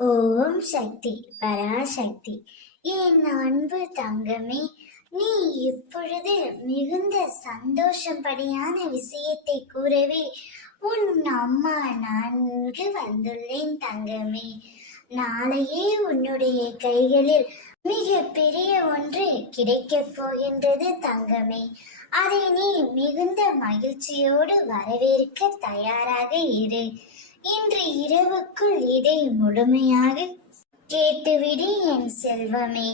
ஓம் சக்தி பராசக்தி. என் அன்பு தங்கமே, நீ இப்பொழுது மிகுந்த சந்தோஷப்படியான விஷயத்தை கூறவே உன் அம்மா நன்கு வந்துள்ளேன் தங்கமே. நாளையே உன்னுடைய கைகளில் மிக பெரிய ஒன்று கிடைக்கப் போகின்றது தங்கமே. அதை நீ மிகுந்த மகிழ்ச்சியோடு வரவேற்க தயாராக இரு. இன்று இரவுக்குள் இதை முழுமையாக கேட்டுவிடு என் செல்வமே.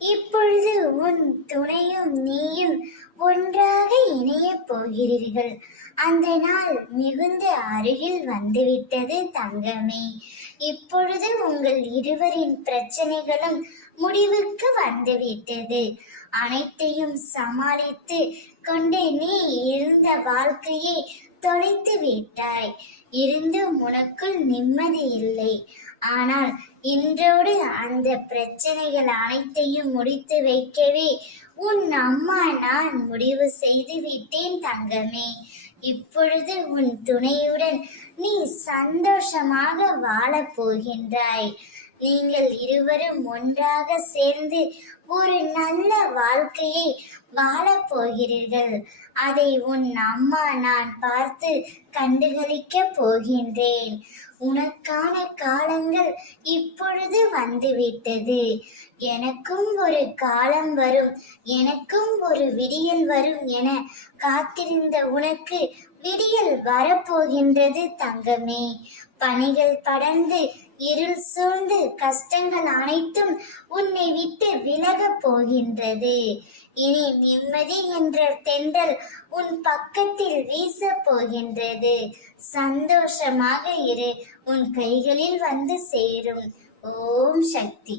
இப்பொழுது உன் துணையும் நீயும் ஒன்றாக இணையப் போகிறீர்கள். அந்த நாள் மிகுந்த அருகில் வந்துவிட்டது தங்கமே. இப்பொழுது உங்கள் இருவரின் பிரச்சனைகளும் முடிவுக்கு வந்துவிட்டது. அனைத்தையும் சமாளித்து கொண்டு நீ இருந்த வாழ்க்கையை தொலைத்து விட்டாய். இருந்தும் உனக்குள் நிம்மதி இல்லை. ஆனால் இன்றோடு அந்த பிரச்சனைகள் அனைத்தையும் முடித்து வைக்கவே உன் அம்மா நான் முடிவு செய்து விட்டேன் தங்கமே. இப்பொழுது உன் துணையுடன் நீ சந்தோஷமாக வாழப் போகின்றாய். நீங்கள் இருவரும் ஒன்றாக சேர்ந்து ஒரு நல்ல வாழ்க்கையை வாழப் போகிறீர்கள். அதை உன் அம்மா நான் பார்த்து கண்டுகளிக்கப் போகின்றேன். உனக்கான காலங்கள் இப்பொழுது வந்துவிட்டது. எனக்கும் ஒரு காலம் வரும், எனக்கும் ஒரு விடியல் வரும் என காத்திருந்த உனக்கு விடியல் வரப்போகின்றது தங்கமே. பனிகள் படர்ந்து இருள் சூழ்ந்து கஷ்டங்கள் அனைத்தும் உன்னை விட்டு விலகப் போகின்றது. இனி நிம்மதி என்ற தென்றல் உன் பக்கத்தில் வீசப் போகின்றது. சந்தோஷமாக இரு, உன் கைகளில் வந்து சேரும். ஓம் சக்தி.